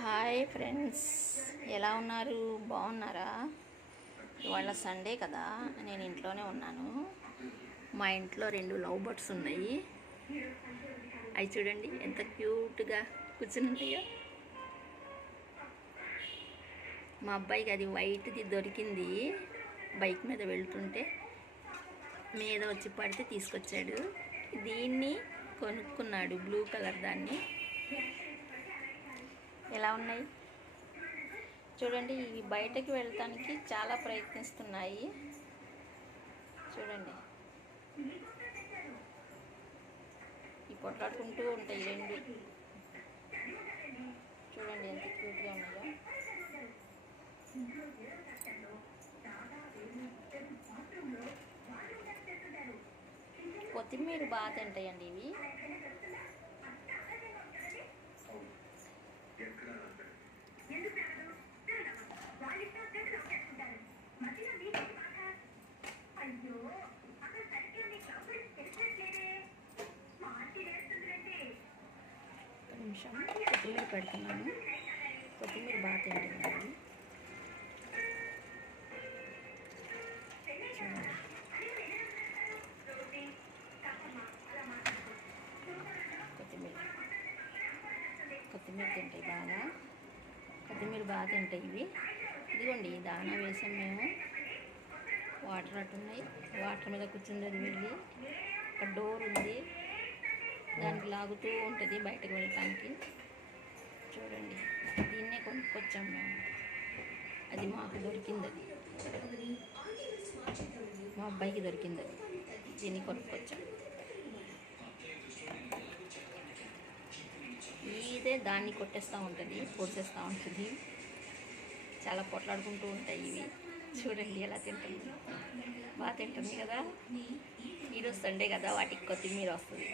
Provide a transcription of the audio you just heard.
Hi friends, ఎలా ఉన్నారు? బాగున్నారా? ఇవాళ సండే కదా, నేను ఇంట్లోనే ఉన్నాను. మా ఇంట్లో 2 లవ్ బర్డ్స్ ఉన్నాయి. అవి చూడండి ఎంత క్యూట్గా కూర్చుని ఉంటాయో. మా అబ్బాయికి అది వైట్ది దొరికింది, బైక్ మీద వెళ్తుంటే మీద వచ్చి పడితే తీసుకొచ్చాడు. దీన్ని కొనుక్కున్నాడు, బ్లూ కలర్ దాన్ని. ఎలా ఉన్నాయి చూడండి. ఇవి బయటకు వెళ్ళటానికి చాలా ప్రయత్నిస్తున్నాయి. చూడండి, ఈ పొట్లాడుకుంటూ ఉంటాయి 2. చూడండి ఎంత క్యూట్గా ఉన్నాయో. కొత్తిమీర బాగా తింటాయండి ఇవి. ఒక నిమిషం కొత్తిమీర పెడుతున్నాను. కొత్తిమీర బాగా తింటున్నాను. కొత్తిమీర తింటాయి బాగా. కొత్తిమీర బాగా తింటాయి ఇవి. ఇదిగోండి, దానా వేసాం మేము. వాటర్ అట్టున్నాయి. వాటర్ మీద కూర్చుండేది వెళ్ళి. ఒక డోర్ ఉంది, దానికి లాగుతూ ఉంటుంది బయటకు వెళ్ళటానికి. చూడండి, దీన్నే కొనుక్కొచ్చాం మేము. అది మాకు దొరికింది, అది మా అబ్బాయికి దొరికింది. అది దీన్ని కొనుక్కొచ్చాం. ఇదే దాన్ని కొట్టేస్తూ ఉంటుంది, పొడిచేస్తూ ఉంటుంది. చాలా పొట్లాడుకుంటూ ఉంటాయి ఇవి. చూడండి ఎలా తింటుంది, బాగా తింటుంది కదా. ఈరోజు సండే కదా, వాటికి కొత్తిమీర వస్తుంది.